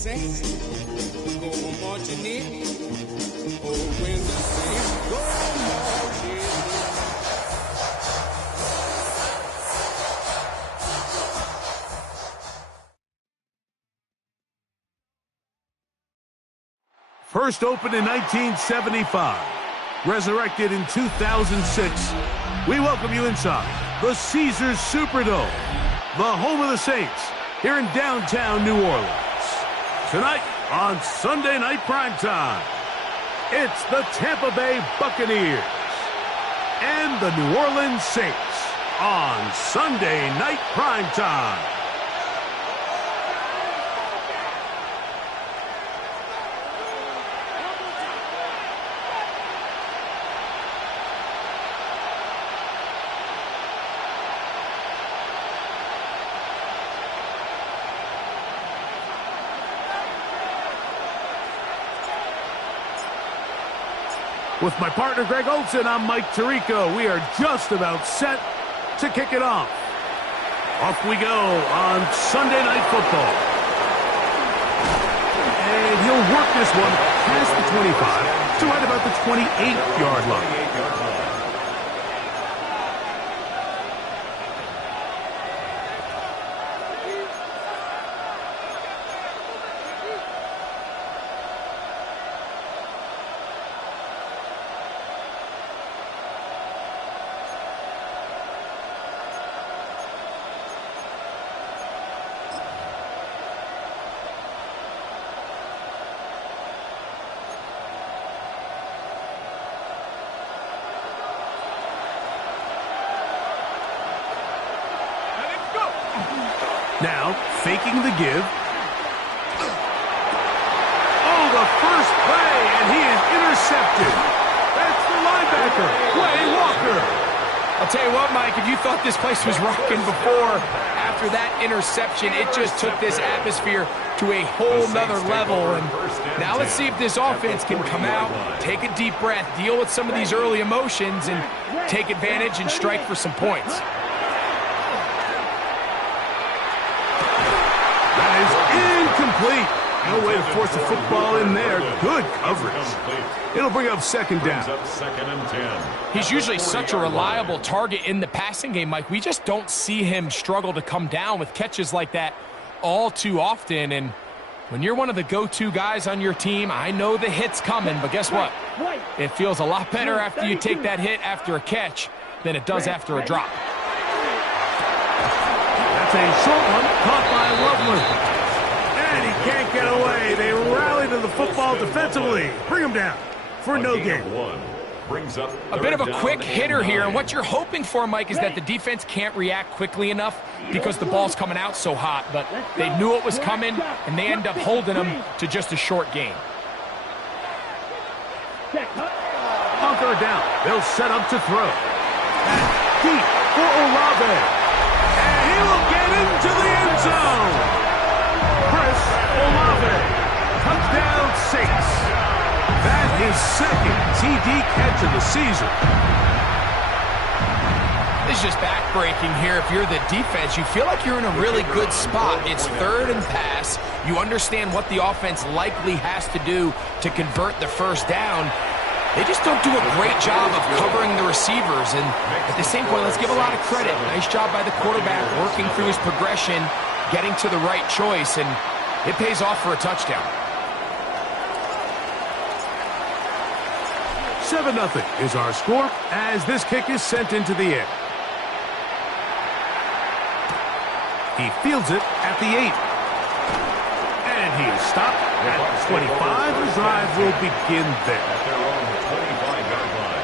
saints go marching in. Oh, when the saints go marching in. First opened in 1975, resurrected in 2006, we welcome you inside the Caesars Superdome, the home of the Saints, here in downtown New Orleans. Tonight on Sunday Night Primetime, it's the Tampa Bay Buccaneers and the New Orleans Saints on Sunday Night Primetime. With my partner, Greg Olson, I'm Mike Tirico. We are just about set to kick it off. Off we go on Sunday Night Football. And he'll work this one past the 25 to right about the 28-yard line. Now, faking the give. Oh, the first play, and he is intercepted. That's the linebacker, Quay Walker. I'll tell you what, Mike, if you thought this place was rocking before, after that interception, it just took this atmosphere to a whole nother level. And now let's see if this offense can come out, take a deep breath, deal with some of these early emotions, and take advantage and strike for some points. Incomplete. No way to force the football in there. Good coverage. It'll bring up second down. He's usually such a reliable target in the passing game, Mike. We just don't see him struggle to come down with catches like that all too often. And when you're one of the go-to guys on your team, I know the hit's coming, but guess what? It feels a lot better after you take that hit after a catch than it does after a drop. That's a short one caught by Loveland. And he can't get away. They rally to the football defensively. Bring him down for no gain. A bit of a quick hitter here, and what you're hoping for, Mike, is that the defense can't react quickly enough because the ball's coming out so hot. But they knew it was coming, and they end up holding them to just a short gain. On third down, they'll set up to throw. That's deep for Olave. And he will get into the end zone. Olave, touchdown Saints. That is second TD catch of the season. This is just backbreaking here. If you're the defense, you feel like you're in a really good spot. It's third and pass. You understand what the offense likely has to do to convert the first down. They just don't do a great job of covering the receivers. And at the same point, let's give a lot of credit. Nice job by the quarterback working through his progression, getting to the right choice, and it pays off for a touchdown. 7-0 is our score as this kick is sent into the air. He fields it at the 8. And he is stopped at 25. The drive will begin there. At their own 25-yard line.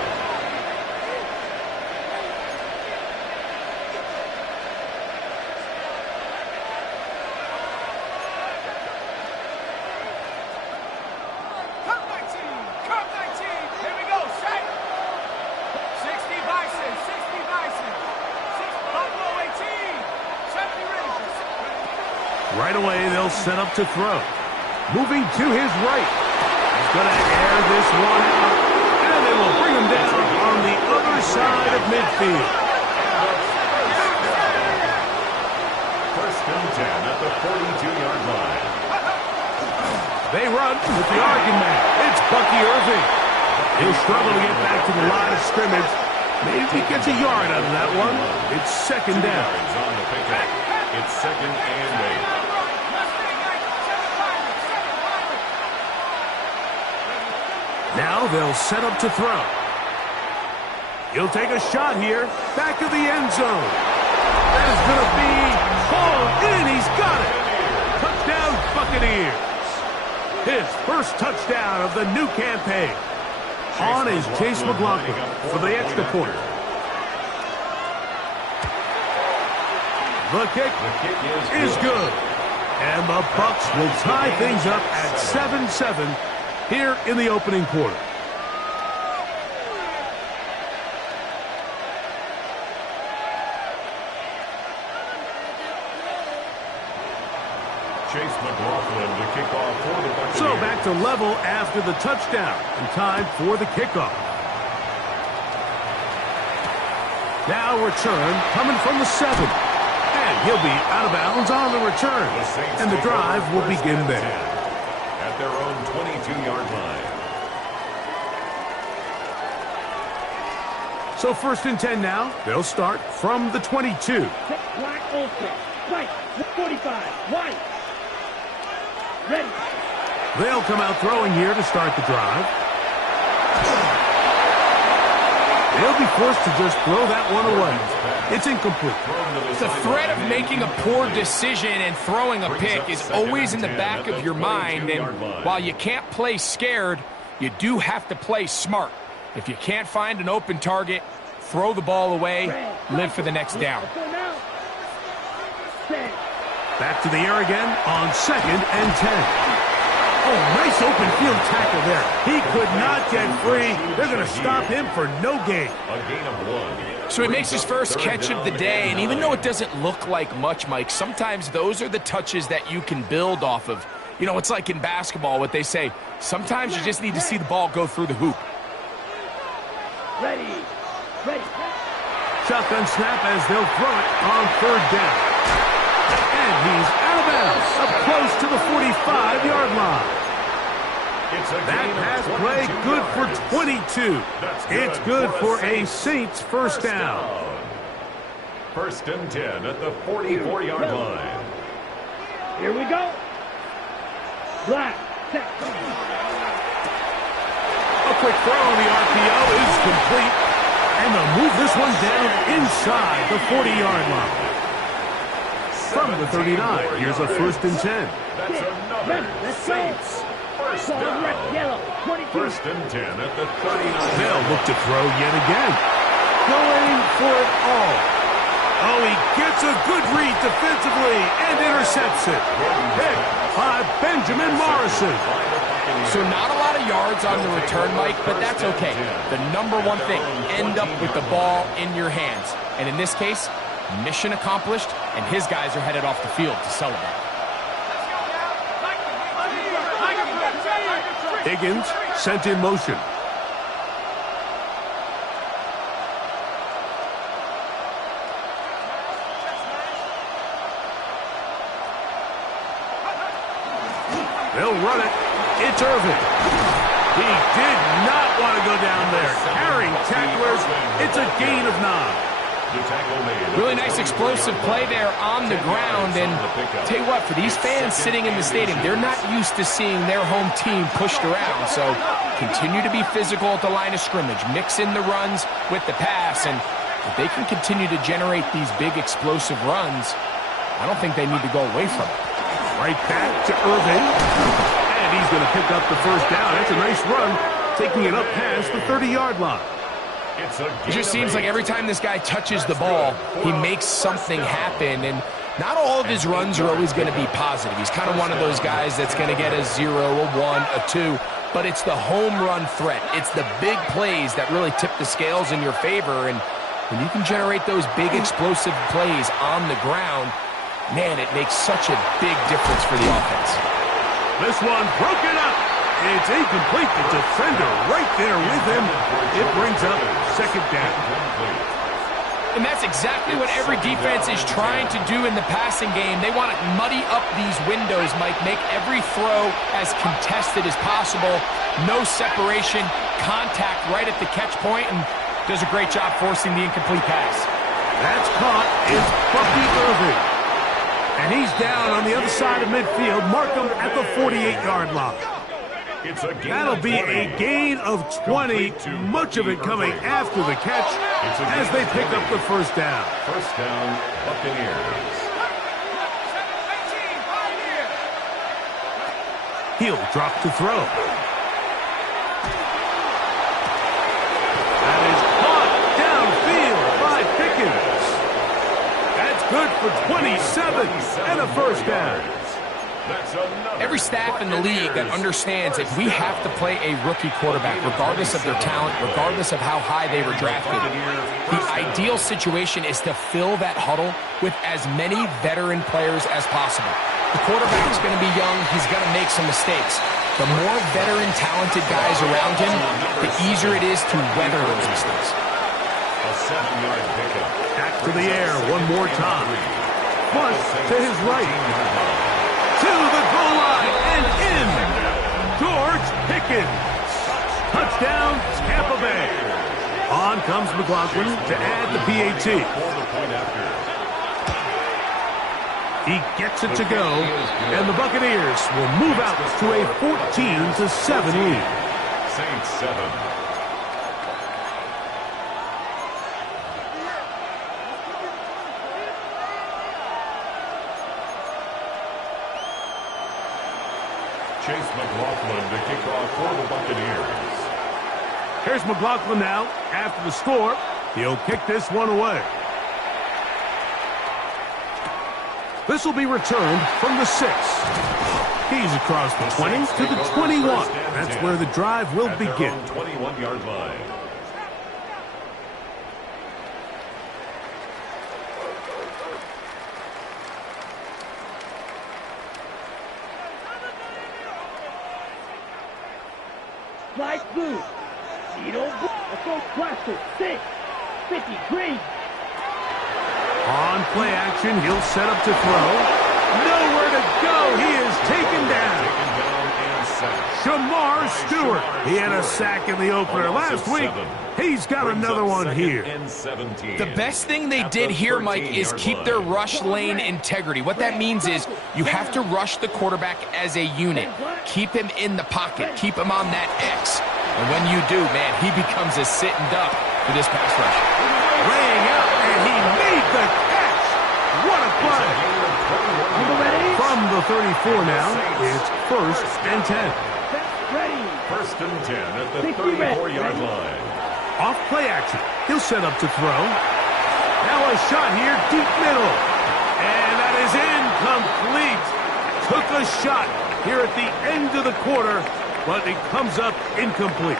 Right away, they'll set up to throw. Moving to his right. He's going to air this one out. And they will bring him down on the other side of midfield. First and 10 at the 42-yard line. They run with the Arkin man. It's Bucky Irving. He'll struggle to get back to the line of scrimmage. Maybe he gets a yard out of that one. It's second down. It's second and 8. Now they'll set up to throw. He'll take a shot here. Back of the end zone. That is going to be hauled in. He's got it. Touchdown, Buccaneers. His first touchdown of the new campaign. On is Chase McLaughlin for the extra point. The kick is good. And the Bucs will tie things up at 7-7 here in the opening quarter. Chase McLaughlin to kick off for the Buccaneers. So back to level after the touchdown and time for the kickoff. Now return coming from the 7. And he'll be out of bounds on the return. And the drive will begin there. At their own 22-yard line. So first and 10 now. They'll start from the 22. Black Olsen. White. 45. White. Ready. They'll come out throwing here to start the drive. They'll be forced to just throw that one away. It's incomplete. The threat of making a poor decision and throwing a pick is always in the back of your mind. And while you can't play scared, you do have to play smart. If you can't find an open target, throw the ball away, live for the next down. Back to the air again on second and 10. Oh, nice open field tackle there. He could not get free. They're going to stop him for no gain. A gain of 1. So he makes his first catch of the day, and even though it doesn't look like much, Mike, sometimes those are the touches that you can build off of. You know, it's like in basketball, what they say, sometimes you just need to see the ball go through the hoop. Ready. Ready. Shotgun snap as they'll throw it on third down. And he's out of bounds, up close to the 45-yard line. That pass play good for 22. It's good for a Saints first down. First and 10 at the 44-yard line. Here we go. Black. Set. A quick throw on the RPO is complete. And they'll move this one down inside the 40-yard line. From the 39, here's a first and 10. That's another Saints first down. Yellow. 22. First and 10 at the 39. They'll look to throw yet again. Going for it all. Oh, he gets a good read defensively and intercepts it. Hit by Benjamin Morrison. So not a lot of yards on the return, Mike, but that's okay. The number one thing, end up with the ball in your hands. And in this case, mission accomplished, and his guys are headed off the field to celebrate. Higgins sent in motion. They'll run it. It's Irving. He did not want to go down there. Carrying tacklers. It's a gain of 9. Really nice explosive play there on the ground. And tell you what, for these fans sitting in the stadium, they're not used to seeing their home team pushed around. So continue to be physical at the line of scrimmage. Mix in the runs with the pass. And if they can continue to generate these big explosive runs, I don't think they need to go away from it. Right back to Irving. And he's going to pick up the first down. That's a nice run, taking it up past the 30-yard line. It just seems like every time this guy touches the ball, he makes something happen. And not all of his runs are always going to be positive. He's kind of one of those guys that's going to get a 0, a 1, a 2. But it's the home run threat. It's the big plays that really tip the scales in your favor. And when you can generate those big explosive plays on the ground, man, it makes such a big difference for the offense. This one broken up. It's incomplete. The defender right there with him. It brings up second down. And that's exactly what every defense is trying to do in the passing game. They want to muddy up these windows, Mike, make every throw as contested as possible. No separation, contact right at the catch point, and does a great job forcing the incomplete pass. That's caught is Bucky Irving. And he's down on the other side of midfield. Mark him at the 48-yard line. That'll be a gain of 20, much of it coming after the catch as they pick up the first down. First down, Buccaneers. He'll drop to throw. That is caught downfield by Pickens. That's good for 27 and a first down. Every staff in the league that understands if we have to play a rookie quarterback, regardless of their talent, regardless of how high they were drafted, the ideal situation is to fill that huddle with as many veteran players as possible. The quarterback's going to be young. He's going to make some mistakes. The more veteran, talented guys around him, the easier it is to weather those mistakes. A 7-yard pickup. Back to the air one more time. Bunt to his right. To the goal line and in. George Pickens. Touchdown, Tampa Bay. On comes McLaughlin to add the PAT. He gets it to go, and the Buccaneers will move out to a 14-7 lead. Saints 7. Chase McLaughlin to kick off for the Buccaneers. Here's McLaughlin now. After the score, he'll kick this one away. This will be returned from the 6. He's across the 20 to the 21. That's where the drive will begin. 21-yard line. Flight blue. Needle blue. Assault blaster. 6. 50 green. On play action, he'll set up to throw. Nowhere to go. He is taken down. Shamar Stewart. He had a sack in the opener last week. He's got another one here. The best thing they did here, Mike, is keep their rush lane integrity. What that means is you have to rush the quarterback as a unit. Keep him in the pocket. Keep him on that X. And when you do, man, he becomes a sitting duck for this pass rush. Laying out, and he made the catch. What a play. From the 34 now, it's 1st and 10. Ready. 1st and 10 at the 34-yard line. Off play action. He'll set up to throw. Now a shot here, deep middle. And that is incomplete. Took a shot here at the end of the quarter, but it comes up incomplete.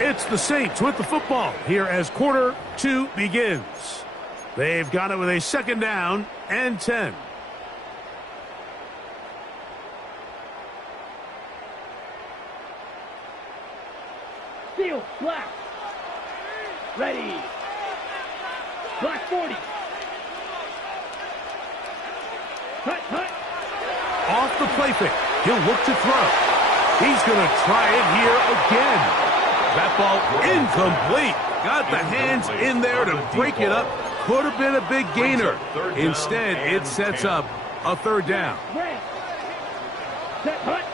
It's the Saints with the football here as quarter 2 begins. They've got it with a 2nd down and 10. Field black. Ready. Black 40. Cut. Off the play fake. He'll look to throw. He's going to try it here again. That ball incomplete. Got the hands in there to break it up. Could have been a big gainer. Instead, it sets up a 3rd down. Red. Set hut.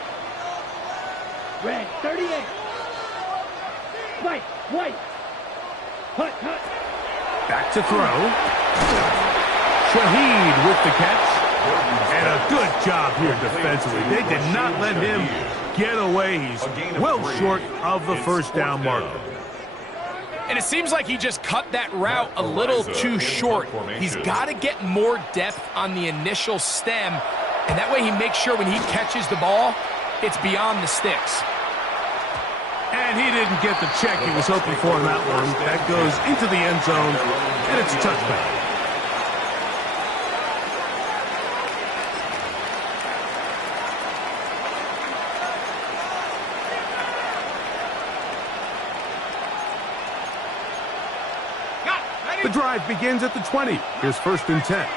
Red 38. White. Hut. Back to throw. Shaheed with the catch. And a good job here defensively. They did not let him get away. He's well short of the 1st down marker. And it seems like he just cut that route a little too short. He's got to get more depth on the initial stem, and that way he makes sure when he catches the ball, it's beyond the sticks. And he didn't get the check he was hoping for in that one. That goes into the end zone, and it's a touchback. The drive begins at the 20. Here's 1st and 10.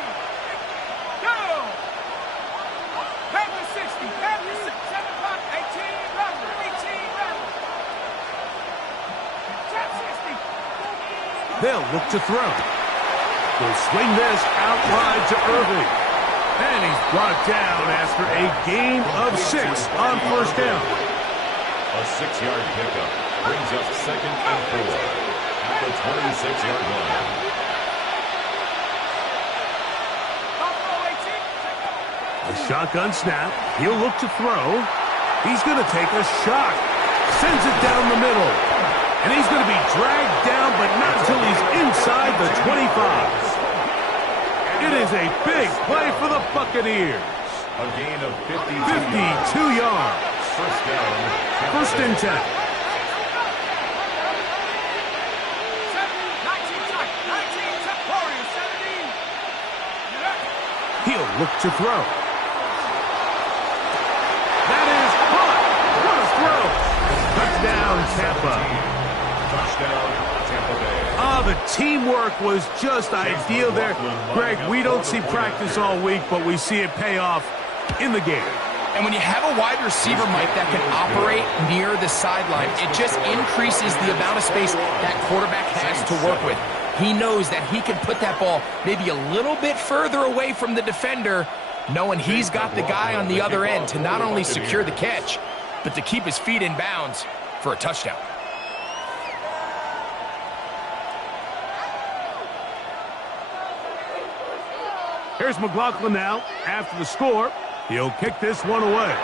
They'll look to throw. They'll swing this out wide to Irving. And he's brought down after a gain of 6 on 1st down. A 6-yard pickup brings up 2nd and 4 at the 26-yard line. A shotgun snap. He'll look to throw. He's going to take a shot. Sends it down the middle. And he's going to be dragged down, but not until he's inside the 25. It is a big play for the Buccaneers. A gain of 52 yards. 1st down. 1st and 10. He'll look to throw. That is caught. What a throw. Touchdown, Tampa. Touchdown, Tampa Bay. The teamwork was just ideal there. Greg, we don't see practice all week, but we see it pay off in the game. And when you have a wide receiver, Mike, that can operate near the sideline, it just increases the amount of space that quarterback has to work with. He knows that he can put that ball maybe a little bit further away from the defender, knowing he's got the guy on the other end to not only secure the catch, but to keep his feet in bounds for a touchdown. Here's McLaughlin now. After the score, he'll kick this one away.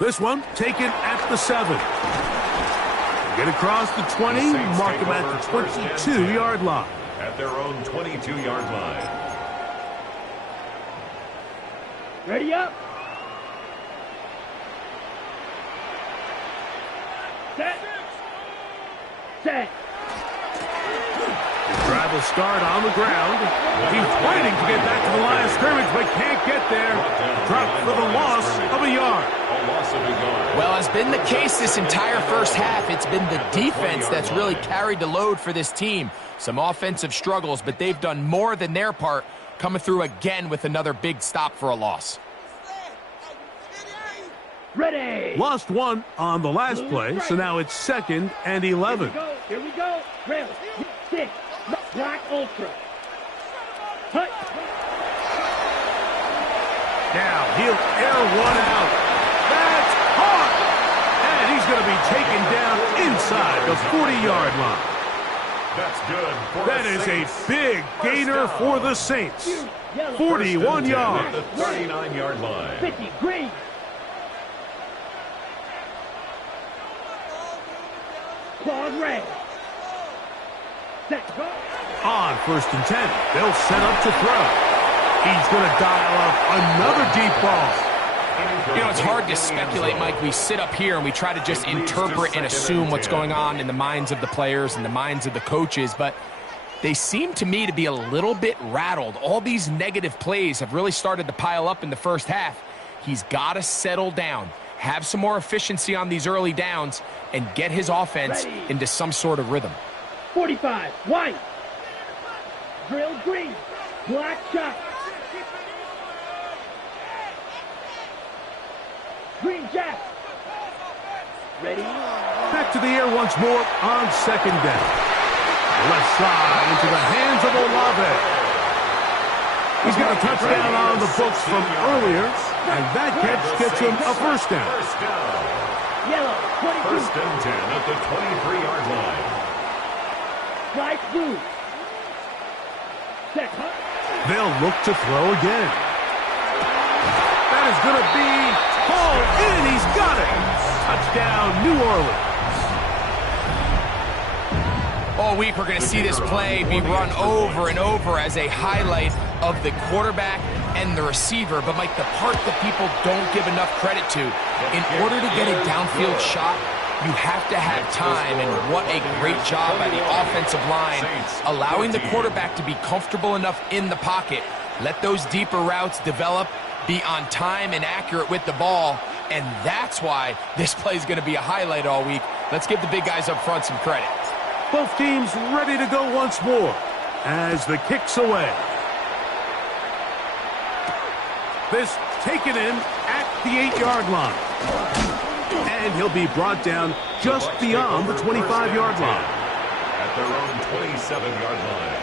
This one taken at the 7. Get across the 20, mark him at the 22-yard line. At their own 22-yard line. Ready up. Set. Set. The drive will start on the ground. He's fighting to get back to the line of scrimmage, but can't get there. Dropped for the loss of a yard. Well, as been the case this entire first half, it's been the defense that's really carried the load for this team. Some offensive struggles, but they've done more than their part, coming through again with another big stop for a loss. Ready. Lost one on the last play, so now it's 2nd and 11. Here we go. Rail. 6. Black Ultra. Hut. Now he'll air one out. That's caught. And he's going to be taken down inside the 40-yard line. That's good. That is a big gainer for the Saints. 41 yards. At the 39-yard line. 50 green. Claude red. Set. Go. On 1st and 10, they'll set up to throw. He's going to dial up another deep ball. You know, it's hard to speculate, Mike. We sit up here and we try to just interpret and assume what's going on in the minds of the players and the minds of the coaches, but they seem to me to be a little bit rattled. All these negative plays have really started to pile up in the first half. He's got to settle down, have some more efficiency on these early downs, and get his offense into some sort of rhythm. 45, white. Drill green. Black shot. Green jack. Ready. Back to the air once more on 2nd down. Left side into the hands of Olave. He's got a touchdown on the books from earlier, and that catch gets him a 1st down. Yellow, 22. 1st and 10 at the 23-yard line. Light blue. Set. They'll look to throw again. That is going to be hauled in. He's got it. Touchdown, New Orleans. All week we're going to see this play be run over and over as a highlight of the quarterback and the receiver. But, Mike, the part that people don't give enough credit to, in order to get a downfield shot, you have to have time, and what a great job by the offensive line, allowing the quarterback to be comfortable enough in the pocket, let those deeper routes develop, be on time and accurate with the ball, and that's why this play is going to be a highlight all week. Let's give the big guys up front some credit. Both teams ready to go once more as the kick's away. This taken in at the 8-yard line. And he'll be brought down just beyond the 25-yard line. At their own 27-yard line.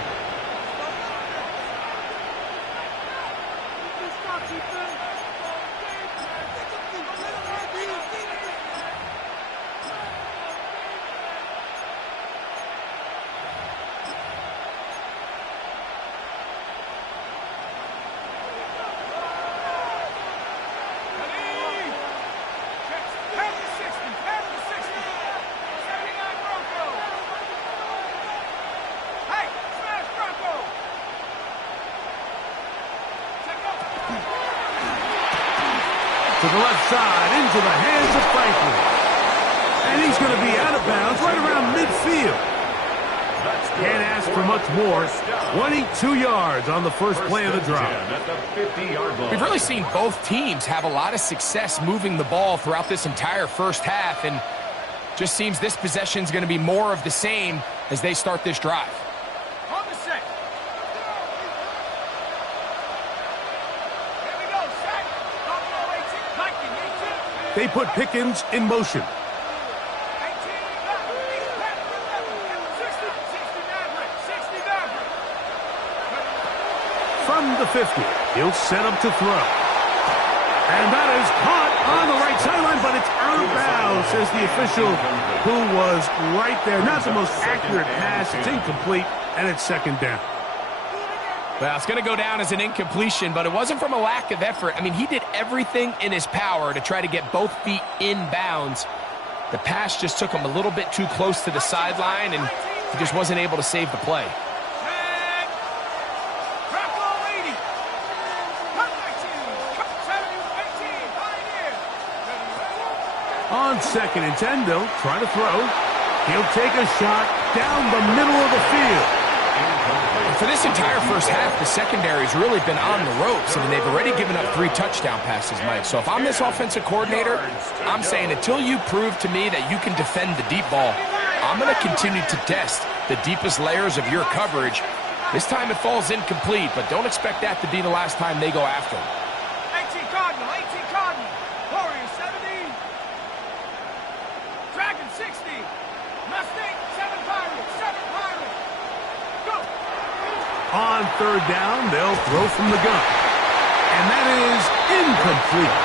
To the left side, into the hands of Franklin. And he's going to be out of bounds right around midfield. Can't ask for much more. 22 yards on the first play of the drive. We've really seen both teams have a lot of success moving the ball throughout this entire first half, and just seems this possession is going to be more of the same as they start this drive. They put Pickens in motion. From the 50, he'll set up to throw. And that is caught on the right sideline, but it's out of bounds, says the official who was right there. Not the most accurate pass. It's incomplete, and it's second down. Well, it's going to go down as an incompletion, but it wasn't from a lack of effort. I mean, he did everything in his power to try to get both feet in bounds. The pass just took him a little bit too close to the sideline, and he just wasn't able to save the play. On 2nd and 10, they'll try to throw. He'll take a shot down the middle of the field. For this entire first half, the secondary's really been on the ropes. I mean, they've already given up 3 touchdown passes, Mike. So if I'm this offensive coordinator, I'm saying until you prove to me that you can defend the deep ball, I'm going to continue to test the deepest layers of your coverage. This time it falls incomplete, but don't expect that to be the last time they go after him. 18 Cardinal, Warriors 70, Dragon 60, Mustang 7 Pirates, 7 Pirates. Go! On 3rd down, they'll throw from the gun. And that is incomplete.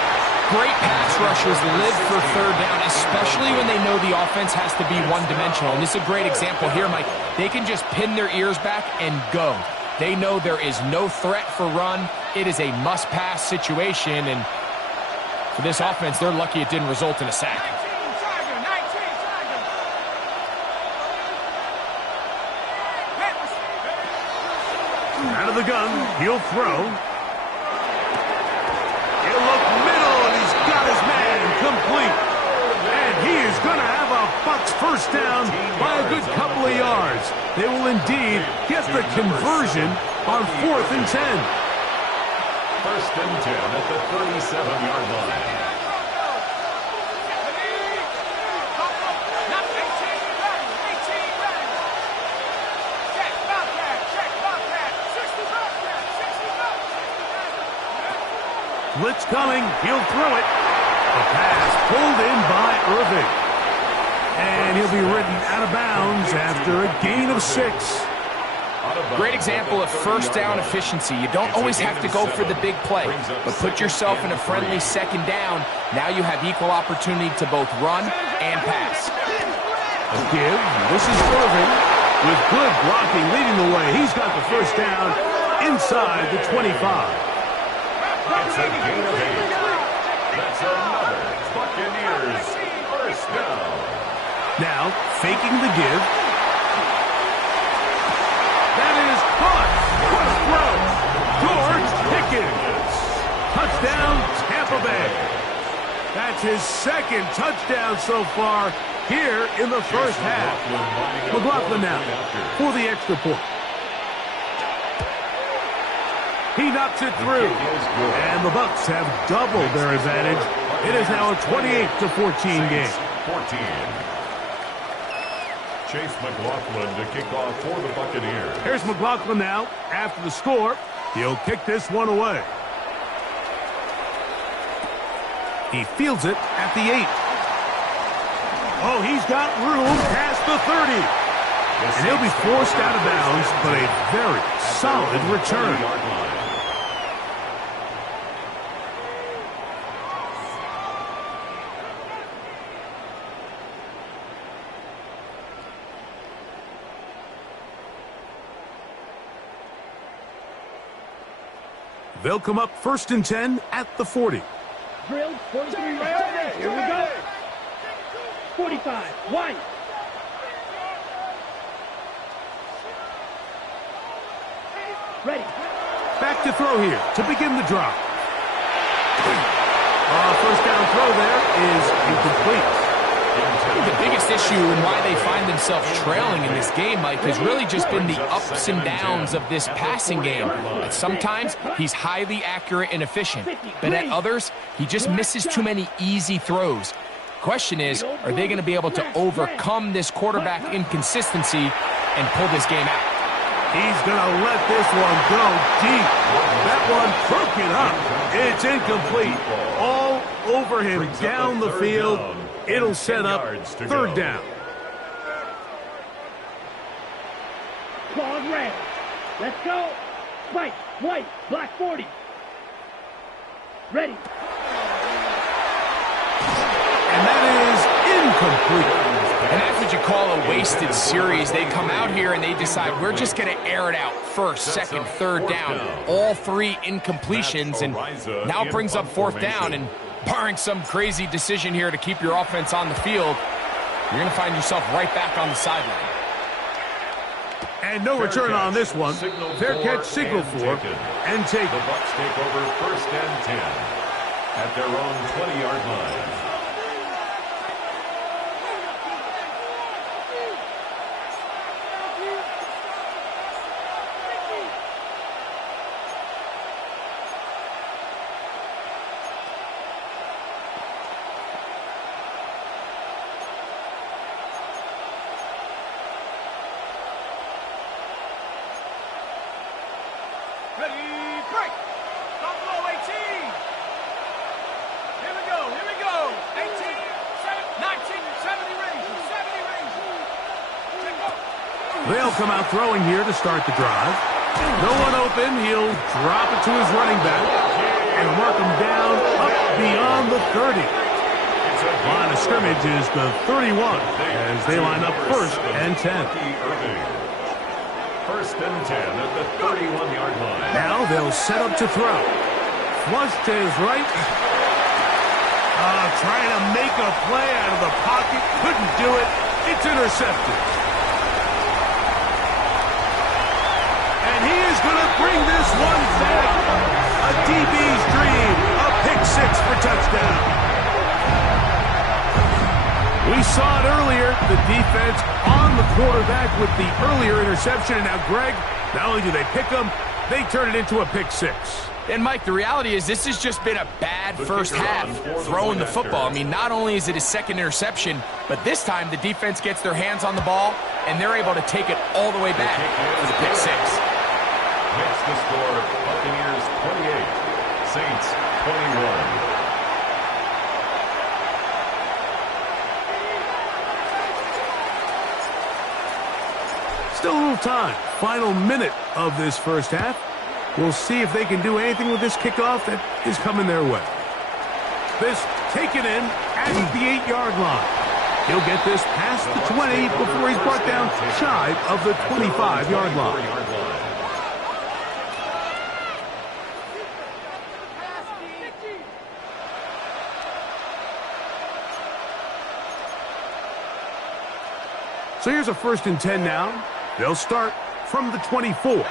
Great pass rushers live for 3rd down, especially when they know the offense has to be one-dimensional. And this is a great example here, Mike. They can just pin their ears back and go. They know there is no threat for run. It is a must-pass situation. And for this offense, they're lucky it didn't result in a sack. Out of the gun, he'll throw. He'll look middle, and he's got his man complete. And he is going to have a Bucs first down by a good couple of yards. They will indeed get the conversion on 4th and 10. 1st and 10 at the 37-yard line. Blitz coming. He'll throw it. A pass pulled in by Irving. And he'll be ridden out of bounds after a gain of 6. Great example of first down efficiency. You don't always have to go for the big play, but put yourself in a friendly 2nd down. Now you have equal opportunity to both run and pass. A give. This is Irving with good blocking leading the way. He's got the first down inside the 25. That's a gain of 8. That's another Buccaneers first down. Now, faking the give. That is caught. What a throw. George Pickens. Touchdown, Tampa Bay. That's his 2nd touchdown so far here in the first half. McLaughlin now for the extra point. He knocks it through. And the Bucs have doubled their advantage. It is now a 28-14 game. Chase McLaughlin to kick off for the Buccaneers. Here's McLaughlin now. After the score, he'll kick this one away. He fields it at the 8. Oh, he's got room past the 30. And he'll be forced out of bounds, but a very solid return. They'll come up 1st and 10 at the 40. Drilled, 43 right there. Here we go. 45, wide. Ready. Back to throw here to begin the drive. First down throw there is incomplete. I think the biggest issue and why they find themselves trailing in this game, Mike, has really just been the ups and downs of this passing game. Sometimes he's highly accurate and efficient, but at others, he just misses too many easy throws. Question is, are they going to be able to overcome this quarterback inconsistency and pull this game out? He's going to let this one go deep. That one broken up. It's incomplete. All over him down the field. It'll set up 3rd down. Claws red. Let's go. Spike, white, black 40. Ready. And that is incomplete. And that's what you call a wasted series. They come out here and they decide we're just going to air it out 1st, 2nd, 3rd down. All 3 incompletions, and now it brings up 4th down. And barring some crazy decision here to keep your offense on the field, you're going to find yourself right back on the sideline. And no return on this one. Fair catch signal for and take. The Bucs take over 1st and 10 at their own 20-yard line. They'll come out throwing here to start the drive. No one open. He'll drop it to his running back and mark him down up beyond the 30. Line of scrimmage is the 31 as they line up 1st and 10. 1st and 10 at the 31-yard line. Now they'll set up to throw. Flush to his right. Trying to make a play out of the pocket. Couldn't do it. It's intercepted. And he is going to bring this one back. A DB's dream. A pick 6 for touchdown. We saw it earlier. The defense on the quarterback with the earlier interception. And now, Greg, not only do they pick him, they turn it into a pick 6. And, Mike, the reality is this has just been a bad first half throwing the football. I mean, not only is it his 2nd interception, but this time the defense gets their hands on the ball, and they're able to take it all the way back for the pick 6. Makes the score Buccaneers 28, Saints 21. Still a little time. Final minute of this first half. We'll see if they can do anything with this kickoff that is coming their way. This taken in at the 8-yard line. He'll get this past the 20 before he's brought down shy of the 25-yard line. So here's a 1st and 10 now. They'll start from the 24.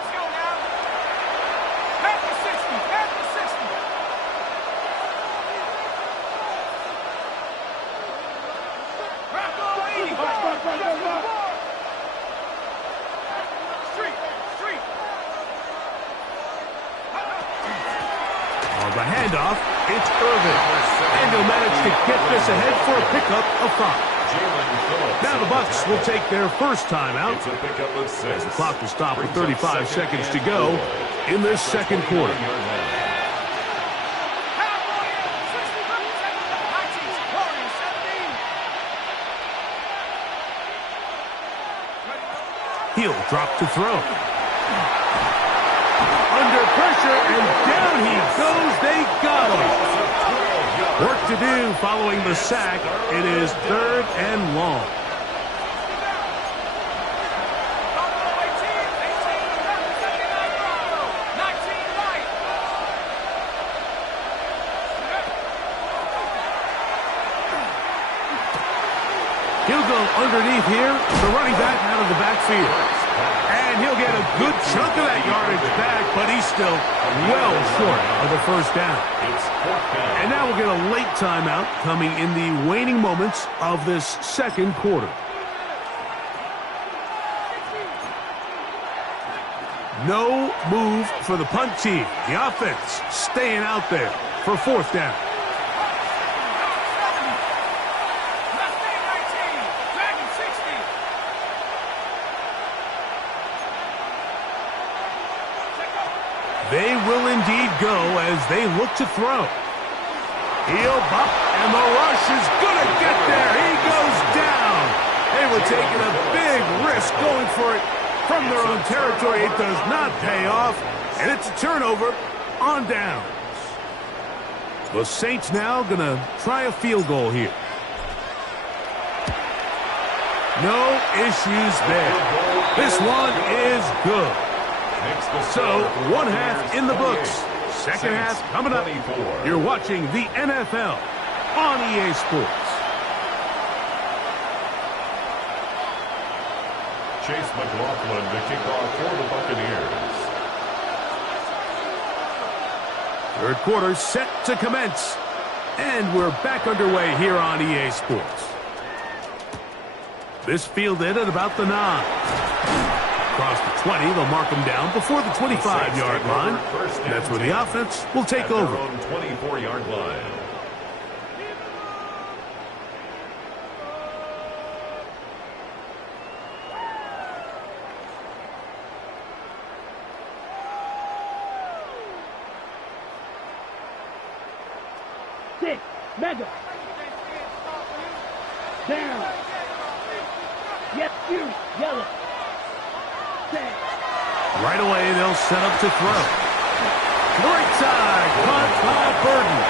On the handoff, it's Irvin. And he'll manage to get this ahead for a pickup of 5. Now the Bucs will take their first timeout. It's a pickup of 6. The clock will stop with 35 seconds to go in this second quarter. He'll drop to throw. Under pressure, and down he goes. They got him. Work to do following the sack. It is 3rd and long. He'll go underneath here, the running back out of the backfield. And he'll get a good chunk of that yardage back, but he's still well short of the first down. And now we'll get a late timeout coming in the waning moments of this second quarter. No move for the punt team. The offense staying out there for 4th down. They will indeed go as they look to throw. He'll bump, and the rush is going to get there. He goes down. They were taking a big risk going for it from their own territory. It does not pay off, and it's a turnover on downs. The Saints now going to try a field goal here. No issues there. This one is good. So, 1 half in the books. Second half coming up. You're watching the NFL on EA Sports. Chase McLaughlin to kick off for the Buccaneers. 3rd quarter set to commence. And we're back underway here on EA Sports. This fielded at about the 9. Across the 20, they'll mark them down before the 25-yard line. And that's where the offense will take over. 24-yard line. Six, mega. Down. Yes, you, yellow. Right away, they'll set up to throw. Right side, caught by Burton.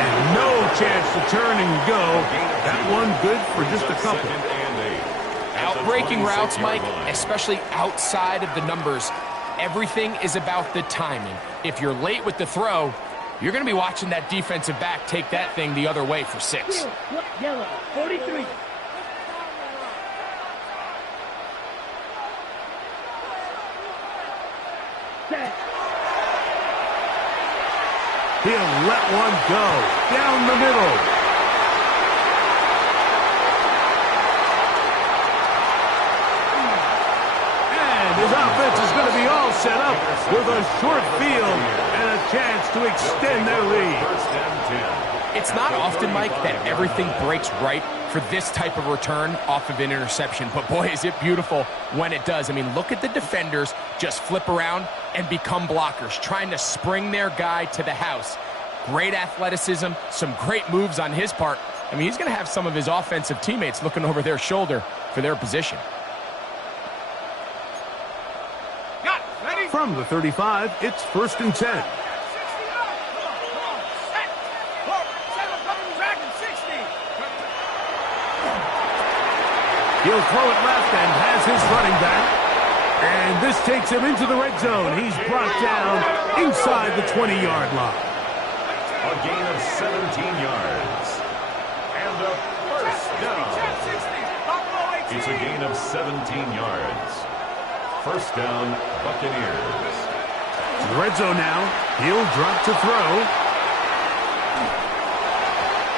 And no chance to turn and go. That one good for just a couple. Out-breaking routes, Mike, especially outside of the numbers, everything is about the timing. If you're late with the throw, you're going to be watching that defensive back take that thing the other way for 6. Yellow, 43. He'll let one go down the middle. And his offense is going to be all set up with a short field and a chance to extend their lead. It's not often, Mike, that everything breaks right for this type of return off of an interception. But, boy, is it beautiful when it does. I mean, look at the defenders just flip around and become blockers, trying to spring their guy to the house. Great athleticism, some great moves on his part. I mean, he's going to have some of his offensive teammates looking over their shoulder for their position. From the 35, it's 1st and 10. He'll throw it left and has his running back. And this takes him into the red zone. He's brought down inside the 20-yard line. A gain of 17 yards. And a first down. It's a gain of 17 yards. First down, Buccaneers. To the red zone now. He'll drop to throw.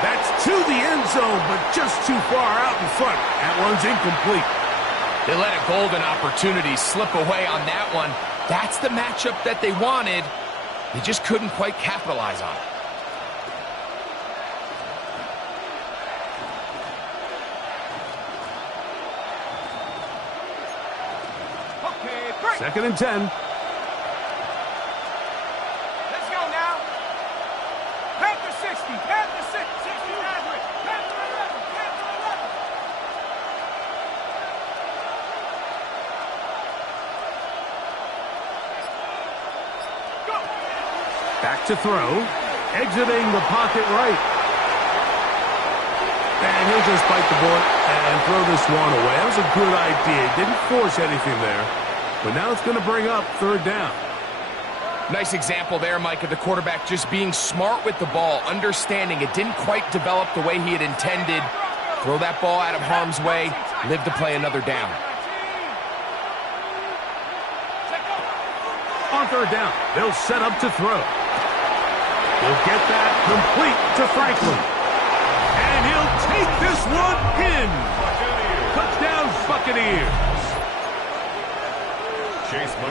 That's to the end zone, but just too far out in front. That one's incomplete. They let a golden opportunity slip away on that one. That's the matchup that they wanted. They just couldn't quite capitalize on it. 2nd and 10. Let's go now. Panther 60, Panther 60, 60 Maverick, Panther 11, Panther 11. Go. Back to throw. Exiting the pocket right. And he'll just bite the bullet and throw this one away. That was a good idea. Didn't force anything there. But now it's going to bring up 3rd down. Nice example there, Mike, of the quarterback just being smart with the ball, understanding it didn't quite develop the way he had intended. Throw that ball out of harm's way, live to play another down. On 3rd down, they'll set up to throw. He'll get that complete to Franklin. And he'll take this one in. Touchdown, Buccaneers.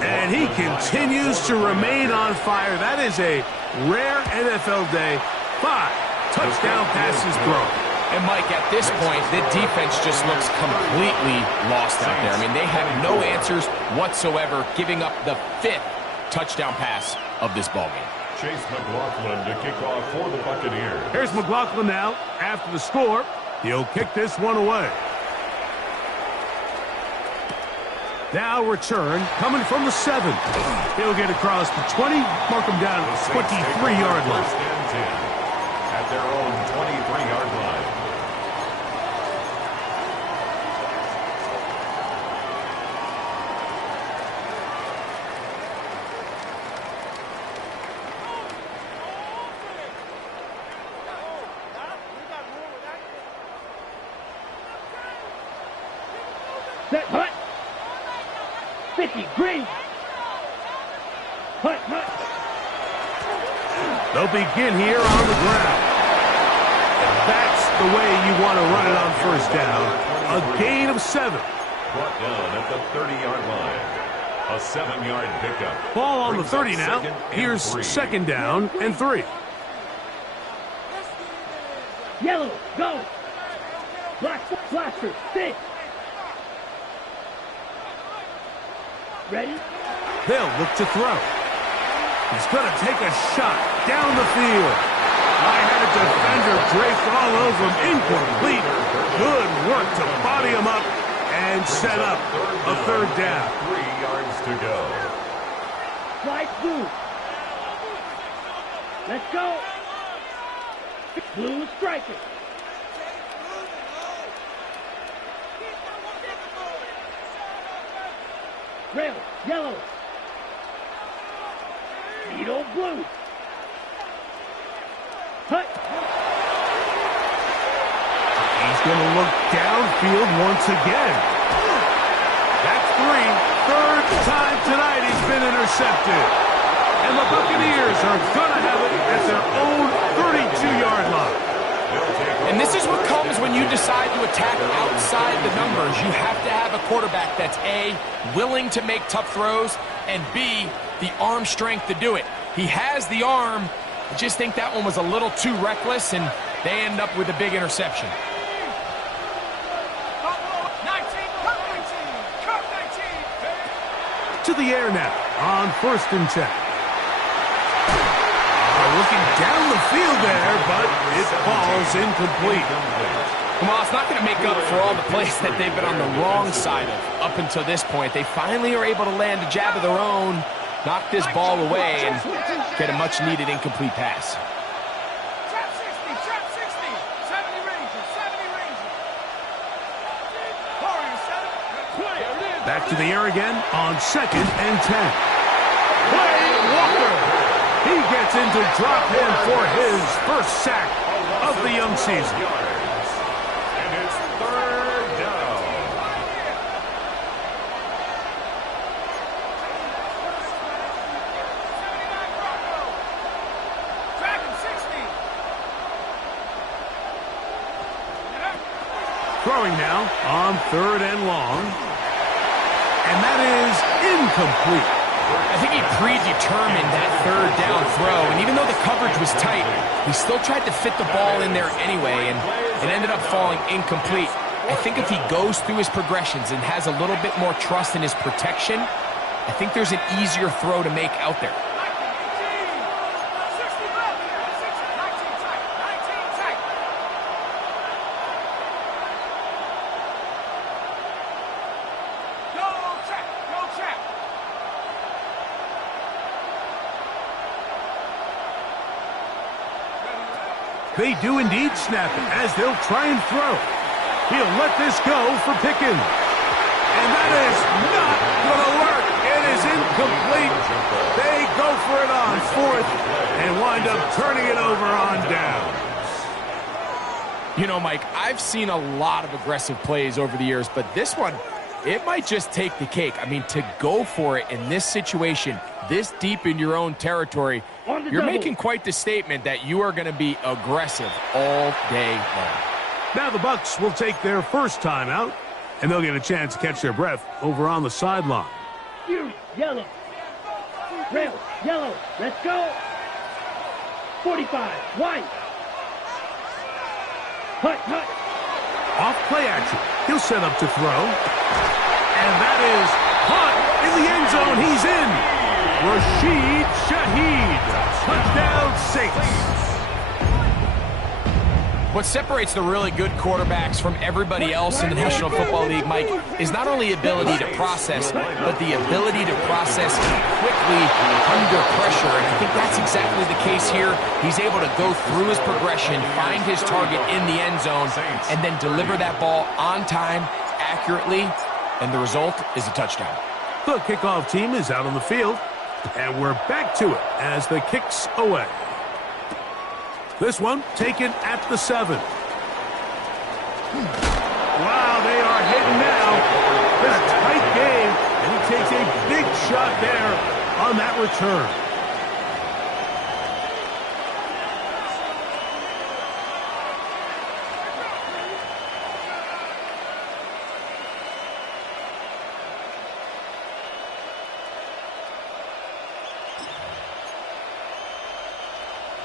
And he continues to remain on fire. That is a rare NFL day. 5 touchdown passes thrown. And, Mike, at this point, the defense just looks completely lost out there. I mean, they have no answers whatsoever, giving up the 5th touchdown pass of this ballgame. Chase McLaughlin to kick off for the Buccaneers. Here's McLaughlin now. After the score, he'll kick this one away. Now return coming from the 7. He'll get across the 20, mark him down at the 23-yard line. First and 10 at their own 23-yard line. Set, hut. 50, green. Hut, hut. They'll begin here on the ground. And that's the way you want to run it on 1st down. A gain of 7. Brought down at the 30-yard line. A 7-yard pickup. Ball on the 30 now. Here's 2nd down and 3. Yellow, go. Blaster, 6. Ready? They'll look to throw. He's going to take a shot down the field. I had a defender draped all over him. Incomplete. Good work to body him up and set up a 3rd down. 3 yards to go. Slide blue. Let's go. Blue striker. Red, yellow. Needle blue. Hut. He's going to look downfield once again. That's 3. 3rd time tonight he's been intercepted. And the Buccaneers are going to have it at their own 32-yard line. And this is what comes when you decide to attack outside the numbers. You have to have a quarterback that's A, willing to make tough throws, and B, the arm strength to do it. He has the arm. I just think that one was a little too reckless, and they end up with a big interception. 19. To the air now on 1st and 10. Looking down the field there, but it falls incomplete. Well, it's not going to make up for all the plays that they've been on the wrong side of up until this point. They finally are able to land a jab of their own, knock this ball away, and get a much-needed incomplete pass. Trap 60, 70 Rangers, 70 Rangers. Back to the air again on 2nd and 10. Play Walker. He gets into drop in for his first sack of the young season. And it's 3rd down. Dragon 60. Throwing now on 3rd and long. And that is incomplete. I think he predetermined that 3rd down throw, and even though the coverage was tight, he still tried to fit the ball in there anyway, and it ended up falling incomplete. I think if he goes through his progressions and has a little bit more trust in his protection, I think there's an easier throw to make out there. They do indeed snap it as they'll try and throw. He'll let this go for Pickens. And that is not going to work. It is incomplete. They go for it on fourth and wind up turning it over on down. You know, Mike, I've seen a lot of aggressive plays over the years, but this one, it might just take the cake. I mean, to go for it in this situation, this deep in your own territory, you're making quite the statement that you are going to be aggressive all day long. Now the Bucs will take their first timeout, and they'll get a chance to catch their breath over on the sideline. Yellow. Red, yellow. Let's go. 45. White. Hut, hut. Off play action. He'll set up to throw. And that is caught in the end zone. He's in. Rashid Shaheed. Touchdown, Saints. What separates the really good quarterbacks from everybody else in the National Football League, Mike, is not only ability to process, but the ability to process quickly under pressure. And I think that's exactly the case here. He's able to go through his progression, find his target in the end zone, and then deliver that ball on time, accurately, and the result is a touchdown. The kickoff team is out on the field, and we're back to it as the kick's away. This one taken at the 7. Wow, they are hitting now. It's a tight game, and he takes a big shot there on that return.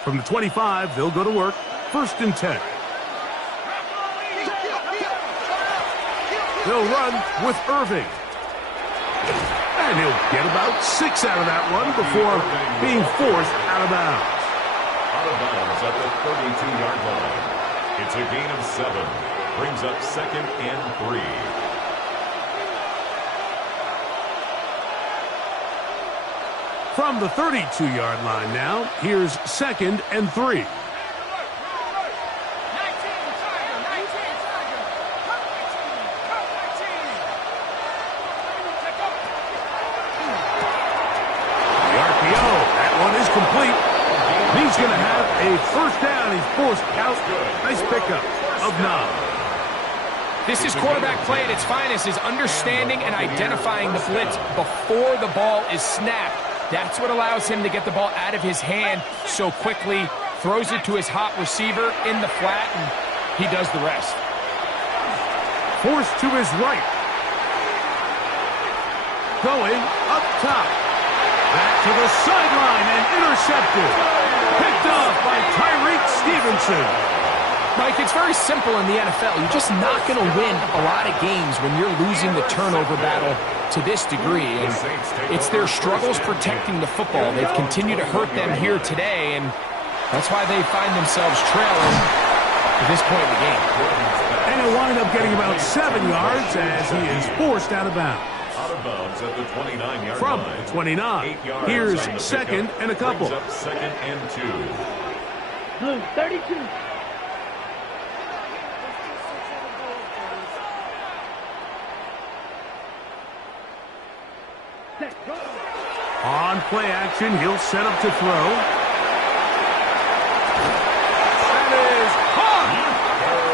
From the 25, they'll go to work. 1st and 10. They'll run with Irving. And he'll get about 6 out of that one before being forced out of bounds. Out of bounds at the 32-yard line. It's a gain of 7. Brings up 2nd and 3. From the 32-yard line now, here's 2nd and 3. Complete. He's going to have a 1st down. He's forced out. Nice pickup of 9. This is quarterback play at its finest, is understanding and identifying the blitz before the ball is snapped. That's what allows him to get the ball out of his hand so quickly, throws it to his hot receiver in the flat, and he does the rest. Forced to his right. Going up top. Back to the sideline and intercepted. Picked off by Tyreek Stevenson. Mike, it's very simple in the NFL. You're just not going to win a lot of games when you're losing the turnover battle to this degree. And it's their struggles protecting the football. They've continued to hurt them here today, and that's why they find themselves trailing to this point in the game. And he'll wind up getting about 7 yards as he is forced out of bounds. Out of bounds at the 29-yard From line. 29, here's 2nd and a couple. Up 2nd and 2. Blue, 32. On play action, he'll set up to throw. That is caught!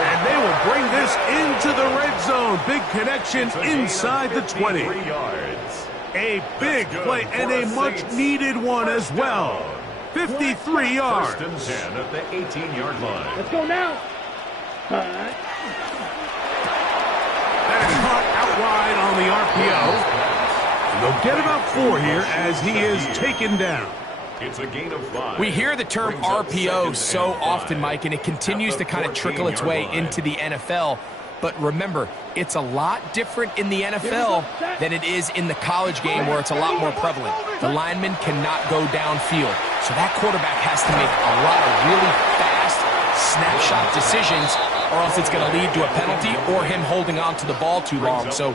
And they will bring this into the red zone. Big connection inside the 20. Yards. A big play and a much-needed one as well. 53 yards. 1st and 10 at the 18-yard line. Let's go now. That is caught out wide on the RPO. They'll get about 4 here as he is taken down. It's a gain of 5. We hear the term RPO so often, Mike, and it continues to kind of trickle its way into the NFL. But remember, it's a lot different in the NFL than it is in the college game where it's a lot more prevalent. The lineman cannot go downfield. So that quarterback has to make a lot of really fast snapshot decisions, or else it's going to lead to a penalty or him holding on to the ball too long. So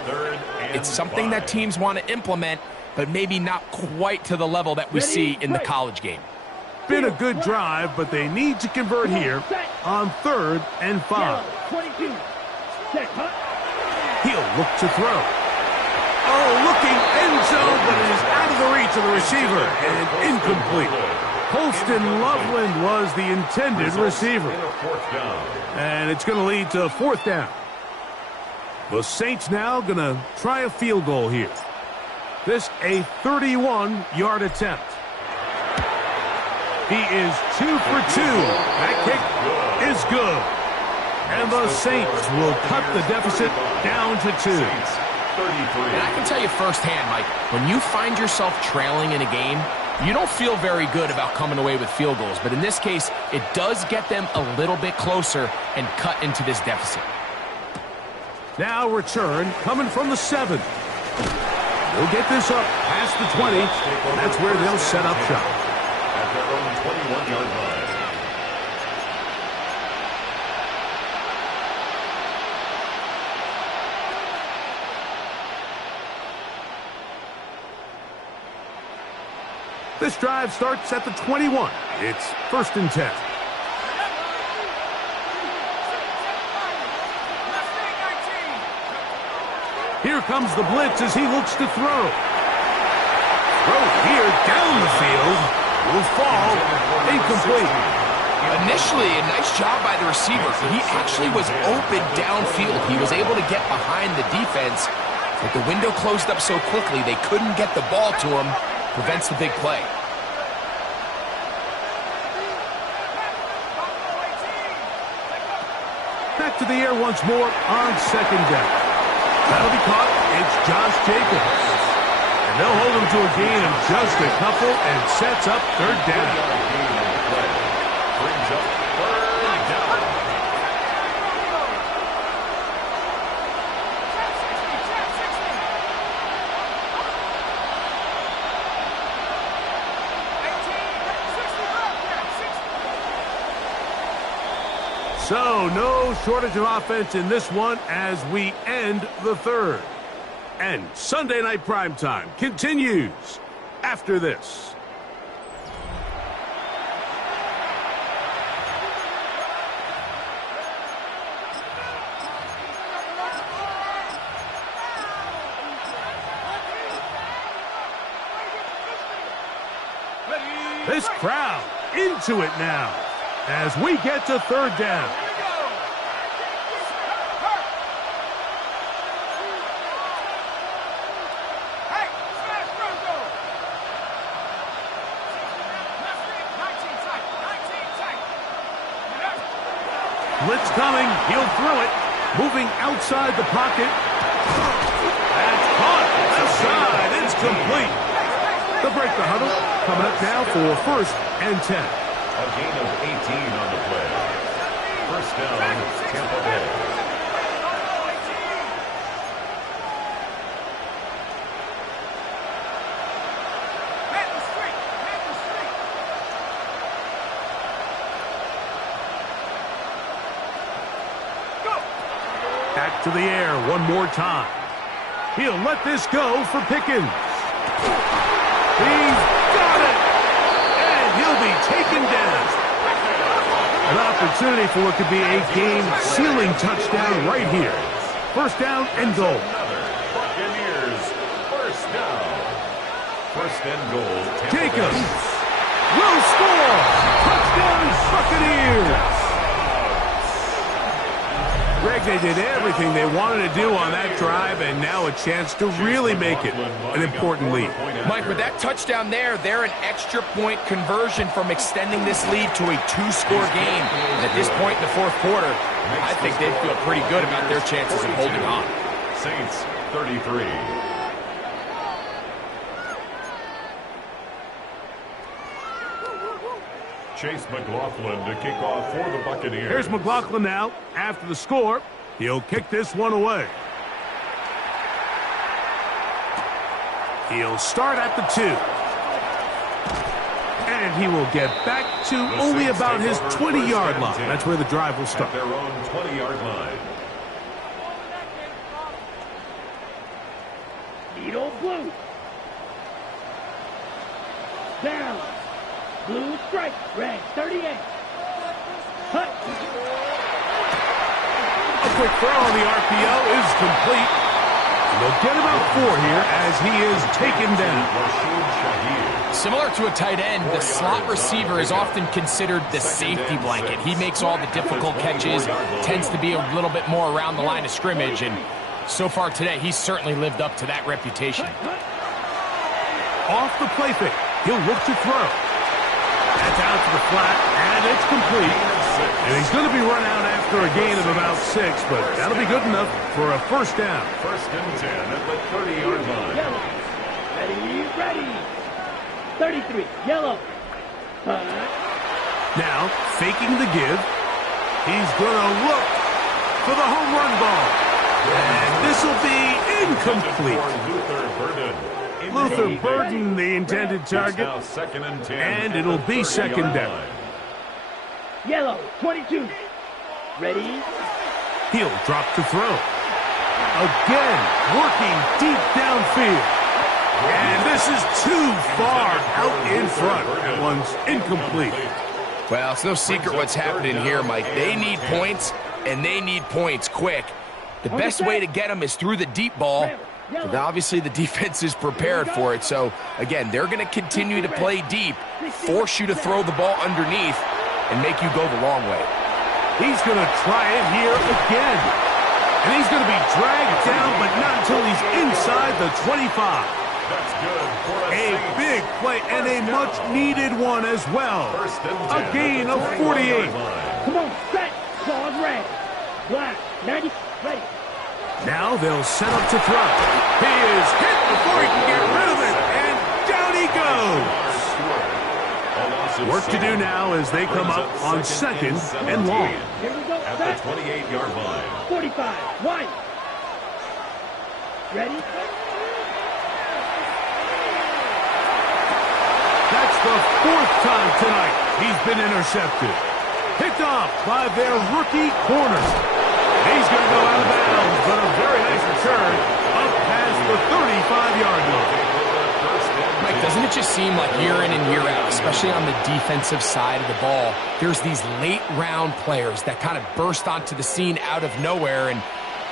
it's something that teams want to implement, but maybe not quite to the level that we see in the college game. Been a good drive, but they need to convert here on 3rd and 5. He'll look to throw. Oh, looking end zone, but it is out of the reach of the receiver and incomplete. Colston Loveland was the intended receiver. And it's going to lead to 4th down. The Saints now going to try a field goal here. This a 31-yard attempt. He is 2 for 2. That kick is good. And the Saints will cut the deficit down to 2. And I can tell you firsthand, Mike, when you find yourself trailing in a game, you don't feel very good about coming away with field goals. But in this case, it does get them a little bit closer and cut into this deficit. Now return coming from the 7. They'll get this up past the 20. That's where they'll set up shop. At their own 21-yard line. This drive starts at the 21. It's 1st and 10. Here comes the blitz as he looks to throw. Throw here down the field. Will fall. Incomplete. Initially, a nice job by the receiver. He actually was open downfield. He was able to get behind the defense, but the window closed up so quickly they couldn't get the ball to him. Prevents the big play. Back to the air once more on 2nd down. That'll be caught. It's Josh Jacobs. And they'll hold him to a gain of just a couple and sets up 3rd down. Brings up 3rd down. So, no shortage of offense in this one as we end the 3rd. And Sunday Night Primetime continues after this. This crowd into it now as we get to 3rd down. Blitz coming. He'll throw it. Moving outside the pocket. That's caught. Left side. It's complete. The break the huddle. Coming up now for 1st and 10. A gain of 18 on the play. 1st down, Tampa Bay. Back to the air one more time. He'll let this go for Pickens. He's got it! And he'll be taken down. An opportunity for what could be a game-sealing touchdown right here. 1st down and goal. Buccaneers, 1st down. 1st and goal. Jacobs will score! Touchdown Buccaneers! Greg, they did everything they wanted to do on that drive, and now a chance to really make it an important lead. Mike, with that touchdown there, they're an extra point conversion from extending this lead to a 2-score game. And at this point in the 4th quarter, I think they'd feel pretty good about their chances of holding on. Saints, 33. Chase McLaughlin to kick off for the Buccaneers. Here's McLaughlin now after the score. He'll kick this one away. He'll start at the 2. And he will get back to only about his 20-yard line. That's where the drive will start. At their own 20-yard line. Needle blue. Down. Blue strike. Red 38. Cut. A quick throw on the RPO is complete. And they'll get about 4 here as he is taken down. Similar to a tight end, the slot receiver is often considered the safety blanket. He makes all the difficult catches, tends to be a little bit more around the line of scrimmage, and so far today, he's certainly lived up to that reputation. Off the play fake, he'll look to throw. That's out to the flat, and it's complete. And he's going to be run out after a gain of about 6, but that'll be good enough for a first down. First and 10 at the 30-yard line. Yellow. Ready. 33. Yellow. Now, faking the give. He's going to look for the home run ball. And this will be incomplete. Luther Burden, the intended target. Second and 10. And it'll be second down. Yellow. 22. Ready. He'll drop to throw. Again, working deep downfield. And this is too far out in front. That one's incomplete. Well, it's no secret what's happening here, Mike. They need points, and they need points quick. The best way to get them is through the deep ball. But obviously, the defense is prepared for it. So, again, they're going to continue to play deep, force you to throw the ball underneath, and make you go the long way. He's going to try it here again. And he's going to be dragged down, but not until he's inside the 25. That's good for a big play and a much-needed one as well. A gain of 48. Come on, set. Claws red. Black. 90. Ready. Now they'll set up to throw. He is hit before he can get rid of it, and down he goes. Work to do now as they come up on second and long. Here we go. At the 28-yard line. 45. Wide. Ready. That's the 4th time tonight he's been intercepted. Picked off by their rookie corner. He's going to go out of bounds, but a very nice return up past the 35-yard line. Mike, doesn't it just seem like year in and year out, especially on the defensive side of the ball, there's these late-round players that kind of burst onto the scene out of nowhere, and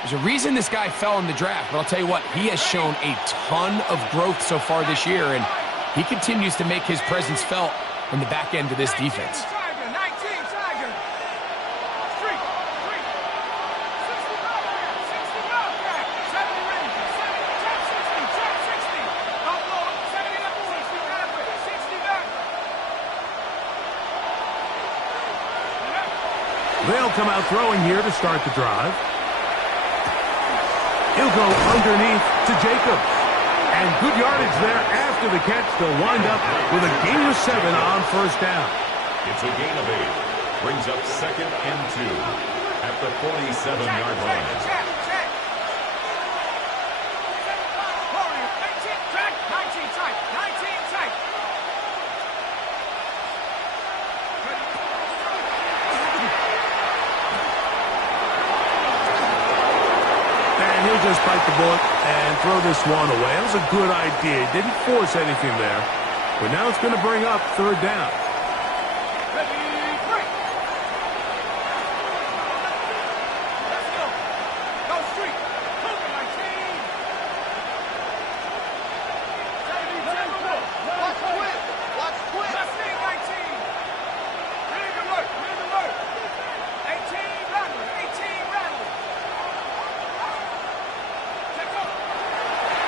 there's a reason this guy fell in the draft, but I'll tell you what, he has shown a ton of growth so far this year, and he continues to make his presence felt in the back end of this defense. They'll come out throwing here to start the drive. He'll go underneath to Jacobs. And good yardage there after the catch. They'll wind up with a gain of 7 on first down. It's a gain of 8. Brings up second and 2 at the 47-yard line. He'll just bite the bullet and throw this one away. That was a good idea. He didn't force anything there. But now it's going to bring up third down.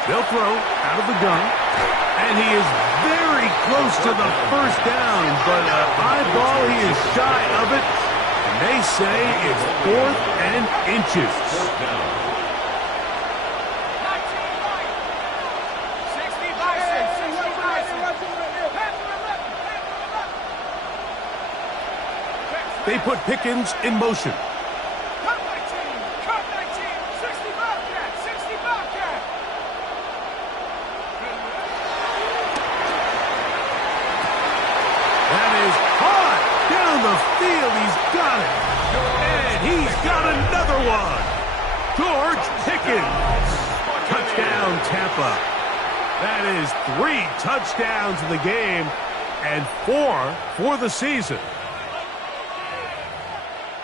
They'll throw out of the gun, and he is very close to the first down, but a high ball, he is shy of it, and they say it's 4th and inches. Fourth down. They put Pickens in motion. George Pickens. Touchdown, Tampa. That is 3 touchdowns in the game and 4 for the season.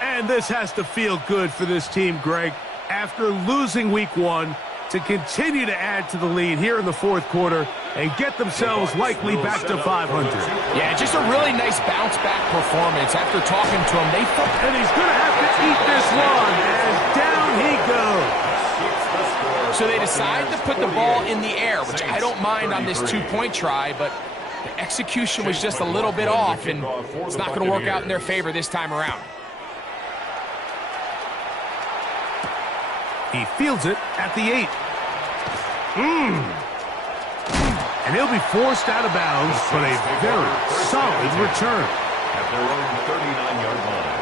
And this has to feel good for this team, Greg, after losing week 1 to continue to add to the lead here in the fourth quarter and get themselves likely back to 500. Yeah, just a really nice bounce-back performance. After talking to him, they felt... And he's going to have to eat this one as down he goes. So they decide to put the ball in the air, which I don't mind on this 2-point try, but the execution was just a little bit off, and it's not going to work out in their favor this time around. He fields it at the 8. And he'll be forced out of bounds, but a very solid return. At their own 39-yard line.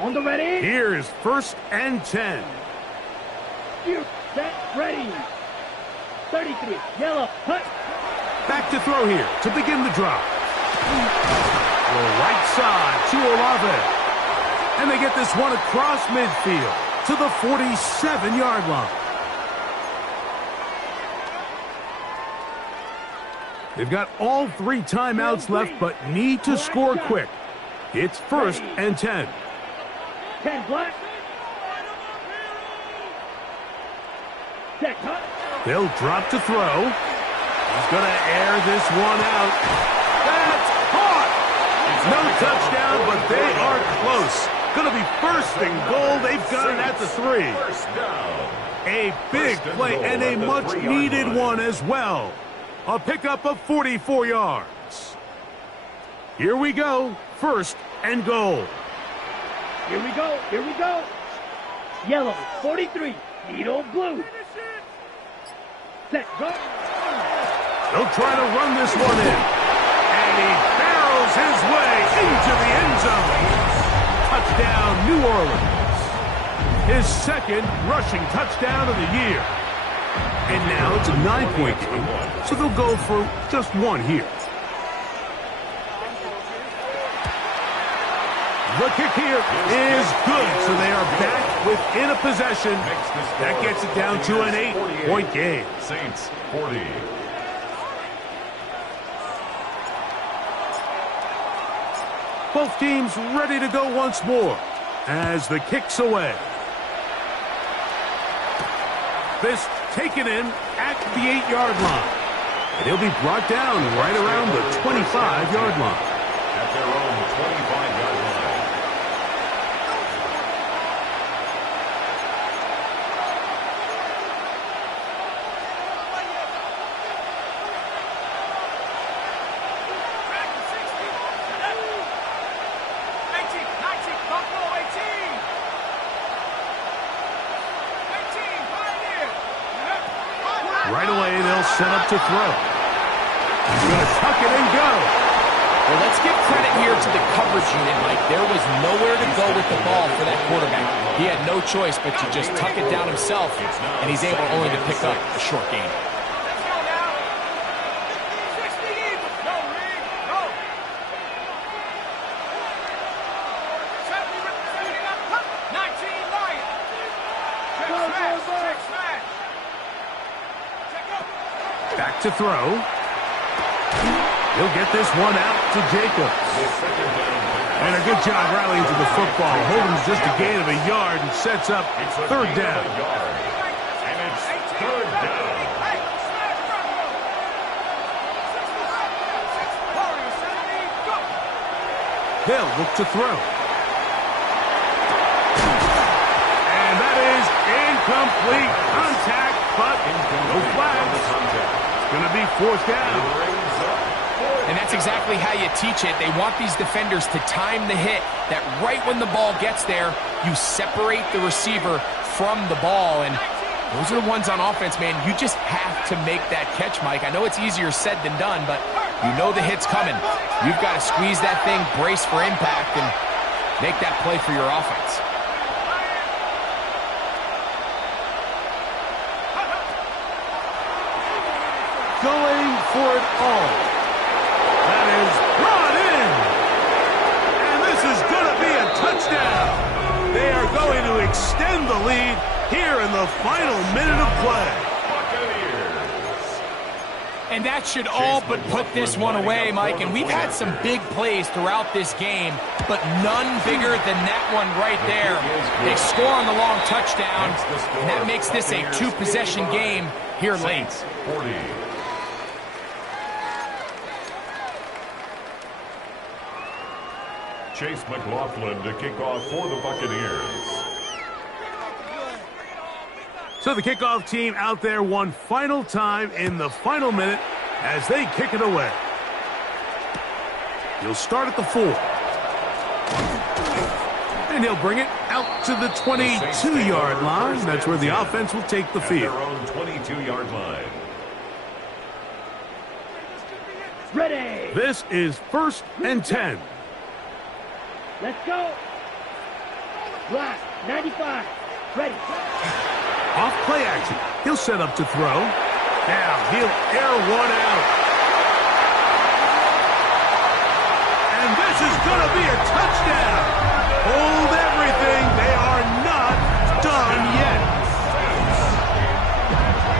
On the ready. Here's 1st and 10. You set ready. 33. Yellow. Hut. Back to throw here to begin the drive. The right side to Olave. And they get this one across midfield to the 47-yard line. They've got all 3 timeouts left, but need to score quick. It's 1st and 10. 10 black. Check, hut. They'll drop to throw. He's going to air this one out. That's caught! No touchdown, but they are close. Going to be 1st and goal. They've got it at the 3. First down. A big play and a much-needed one as well. A pickup of 44 yards. Here we go. 1st and goal. Here we go. Here we go. Yellow. 43. Needle blue. Set. Go. They'll try to run this one in. And he barrels his way into the end zone. Touchdown, New Orleans. His 2nd rushing touchdown of the year. And now it's a 9-point game, so they'll go for just 1 here. The kick here is good, so they are back within a possession. That gets it down to an 8-point game. Saints 40. Both teams ready to go once more as the kick's away. This taken in at the 8-yard line. And he'll be brought down right around the 25-yard line. At their own 25-yard line. Right away, they'll set up to throw. He's going to tuck it and go. Well, let's give credit here to the coverage unit, Mike. There was nowhere to go with the ball for that quarterback. He had no choice but to just tuck it down himself, and he's able only to pick up a short gain. Back to throw. He'll get this one out to Jacobs. And a good job rallying to the football. Holding just a gain of a yard and sets up 3rd down. And it's 3rd down. They'll look to throw. And that is incomplete. Contact, but no flags. It's going to be 4th down. And that's exactly how you teach it. They want these defenders to time the hit, that right when the ball gets there, you separate the receiver from the ball. And those are the ones on offense, man. You just have to make that catch, Mike. I know it's easier said than done, but you know the hit's coming. You've got to squeeze that thing, brace for impact, and make that play for your offense. Going for it all. That is brought in. And this is going to extend the lead here in the final minute of play. And that should all but put this one away, Mike. And we've had some big plays throughout this game, but none bigger than that one right there. They score on the long touchdown, and that makes this a two-possession game here late. 40. Chase McLaughlin to kick off for the Buccaneers. So the kickoff team out there one final time in the final minute as they kick it away. He'll start at the 4. And he'll bring it out to the 22-yard line. That's where the offense will take the field. Their own 22-yard line. Ready. This is 1st and 10. Let's go. Block. 95. Ready. Off play action. He'll set up to throw. Now he'll air one out. And this is going to be a touchdown. Hold everything. They are not done yet.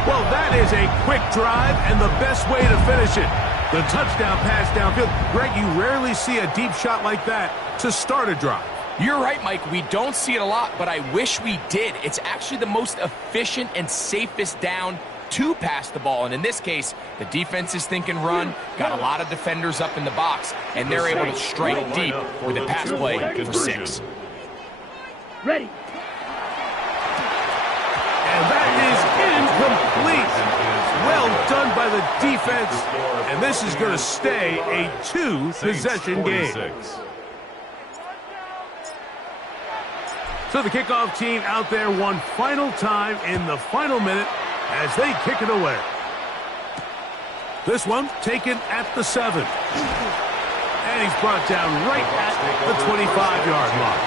Well, that is a quick drive and the best way to finish it. The touchdown pass downfield. Greg, you rarely see a deep shot like that to start a drive. You're right, Mike. We don't see it a lot, but I wish we did. It's actually the most efficient and safest down to pass the ball. And in this case, the defense is thinking run, got a lot of defenders up in the box, and they're able to strike deep with a pass play for 6. Ready. And that is incomplete. Well done by the defense. And this is going to stay a 2-possession game. So the kickoff team out there one final time in the final minute as they kick it away. This one taken at the 7. And he's brought down right at the 25-yard line.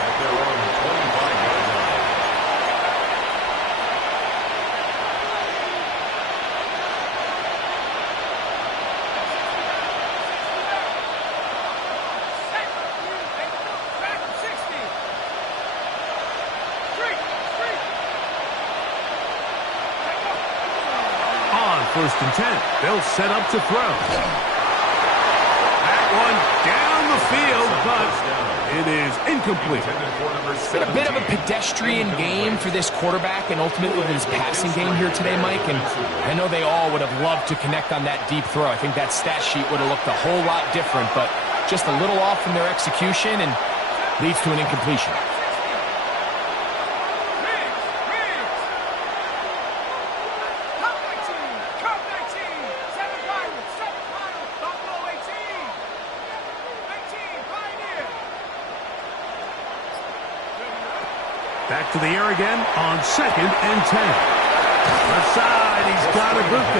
At their own 25-yard line. On 1st and 10, they'll set up to throw. That one down the field, but it is incomplete. It's been a bit of a pedestrian game for this quarterback and ultimately this passing game here today, Mike. And I know they all would have loved to connect on that deep throw. I think that stat sheet would have looked a whole lot different, but just a little off from their execution and leads to an incompletion. Back to the air again on 2nd and 10. Left side, he's got a bucs.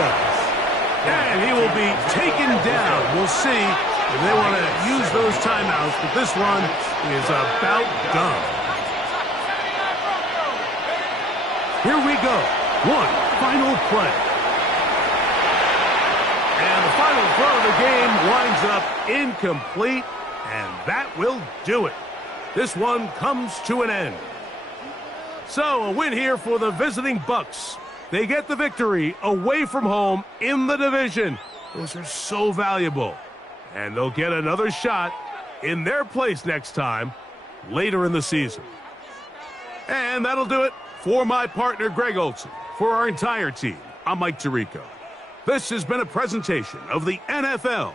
And he will be taken down. We'll see if they want to use those timeouts, but this one is about done. Here we go. One final play. And the final throw of the game winds up incomplete, and that will do it. This one comes to an end. So, a win here for the visiting Bucs. They get the victory away from home in the division. Those are so valuable. And they'll get another shot in their place next time later in the season. And that'll do it for my partner, Greg Olson. For our entire team, I'm Mike Tirico. This has been a presentation of the NFL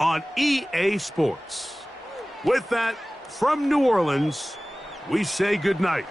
on EA Sports. With that, from New Orleans, we say goodnight.